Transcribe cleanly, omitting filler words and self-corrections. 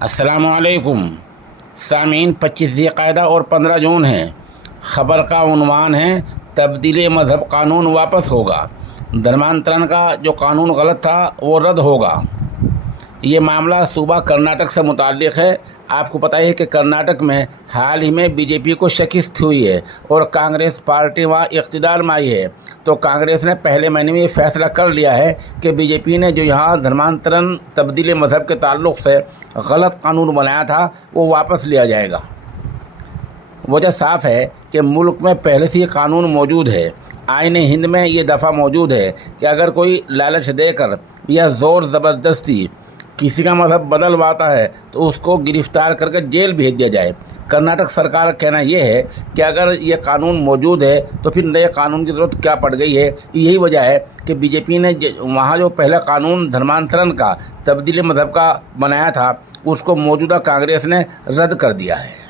السلام علیکم سامعین، 25 ذی قعدہ اور 15 جون ہے۔ خبر کا عنوان ہے تبدیلی مذہب قانون واپس ہوگا۔ دھرمانترن کا جو قانون غلط تھا وہ رد ہوگا۔ یہ معاملہ صوبہ کرناٹک سے متعلق ہے۔ آپ کو پتہ ہے کہ کرناٹک میں حال ہی میں بی جے پی کو شکست ہوئی ہے اور کانگریس پارٹی وہاں اقتدار میں آئی ہے۔ تو کانگریس نے پہلے مہینے میں یہ فیصلہ کر لیا ہے کہ بی جے پی نے جو یہاں دھرمانترن تبدیلی مذہب کے تعلق سے غلط قانون بنایا تھا وہ واپس لیا جائے گا۔ وجہ صاف ہے کہ ملک میں پہلے سے یہ قانون موجود ہے۔ آئین ہند میں یہ دفعہ موجود ہے کہ اگر کوئی لالچ دے کر یا زور زبردستی کسی کا مذہب بدلواتا ہے تو اس کو گرفتار کر کے جیل بھیج دیا جائے۔ کرناٹک سرکار کا کہنا یہ ہے کہ اگر یہ قانون موجود ہے تو پھر نئے قانون کی ضرورت کیا پڑ گئی ہے۔ یہی وجہ ہے کہ بی جے پی نے وہاں جو پہلا قانون دھرمانترن کا تبدیلی مذہب کا بنایا تھا اس کو موجودہ کانگریس نے رد کر دیا ہے۔